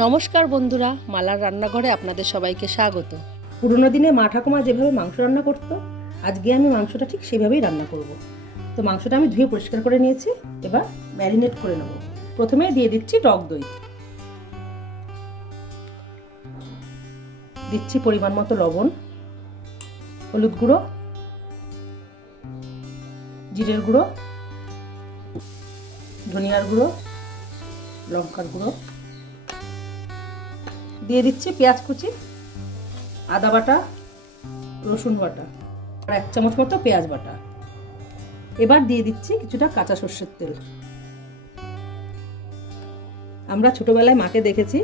নমস্কার বন্ধুরা, মালার রান্নাঘরে আপনাদের সবাইকে স্বাগত। পুরোনো দিনে মা ঠাকুমা যেভাবে মাংস রান্না করতো, আজকে আমি মাংসটা ঠিক সেভাবেই রান্না করব। তো মাংসটা আমি ধুয়ে পরিষ্কার করে নিয়েছি, এবার ম্যারিনেট করে নেব। প্রথমে দিয়ে দিচ্ছি টক দই, দিচ্ছি পরিমাণ মতো লবণ, হলুদ গুঁড়ো, জিরের গুঁড়ো, ধনিয়ার গুঁড়ো, লঙ্কার গুঁড়ো, দিয়ে দিচ্ছি পেঁয়াজ কুচি, আদা বাটা, রসুন বাটা আর 1 চামচ মতো পেঁয়াজ বাটা। এবার দিয়ে দিচ্ছি কিছুটা কাঁচা সর্ষের তেল। আমরা ছোটবেলায় মাকে দেখেছি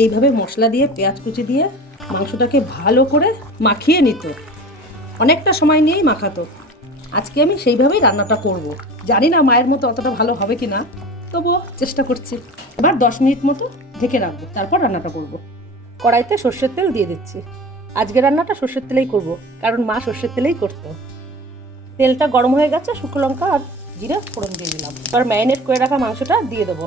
এইভাবে মশলা দিয়ে পেঁয়াজ কুচি দিয়ে মাংসটাকে ভালো করে মাখিয়ে নিত, অনেকটা সময় নিয়েই মাখাতো। আজকে আমি সেইভাবেই রান্নাটা করব। জানি না মায়ের মতো অতটা ভালো হবে কি না, তবুও চেষ্টা করছি। এবার 10 মিনিট মতো ঢেকে রাখবো, তারপর রান্নাটা করব। কড়াইতে সর্ষের তেল দিয়ে দিচ্ছি। আজকে রান্নাটা সর্ষের তেলেই করব, কারণ মা সর্ষের তেলেই করতো। তেলটা গরম হয়ে গেছে, শুকনো লঙ্কা আর জিরে ফোড়ন দিয়ে দিলাম। এবার ম্যারিনেট করে রাখা মাংসটা দিয়ে দেবো।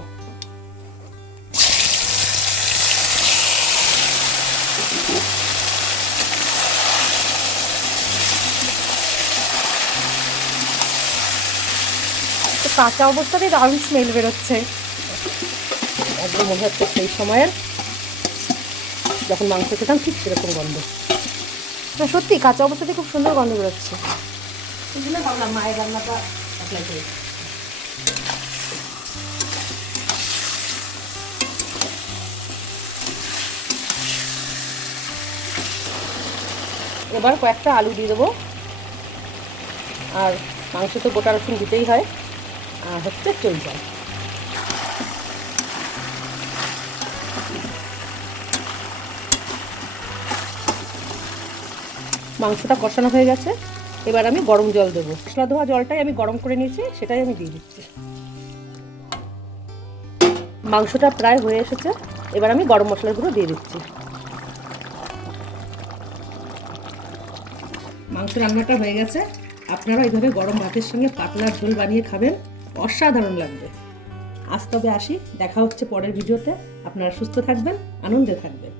কাঁচা অবস্থাতেই দারুণ স্মেল বেরোচ্ছে, একদম মনে হচ্ছে সেই সময়ের যখন মাংস খেতাম ঠিক সেরকম গন্ধ। না সত্যি কাঁচা অবস্থাতে খুব সুন্দর গন্ধ বেরোচ্ছে। এই জন্য ভাবলাম মায়ের রান্নাটা অ্যাপ্লাই করি। এবার কয়েকটা আলু দিয়ে দেবো, আর মাংস তো গোটা রসুন দিতেই হয়, আর হচ্ছে চল যায়। মাংসটা কষানো হয়ে গেছে, এবার আমি গরম জল দেবো। মশলা ধোয়া জলটাই আমি গরম করে নিয়েছি, সেটাই আমি দিয়ে দিচ্ছি। মাংসটা প্রায় হয়ে এসেছে, এবার আমি গরম মশলাগুলো দিয়ে দিচ্ছি। মাংস রান্নাটা হয়ে গেছে। আপনারা এইভাবে গরম ভাতের সঙ্গে পাতলা ঝোল বানিয়ে খাবেন, অসাধারণ লাগবে। আজ তবে আসি, দেখা হচ্ছে পরের ভিডিওতে। আপনারা সুস্থ থাকবেন, আনন্দে থাকবেন।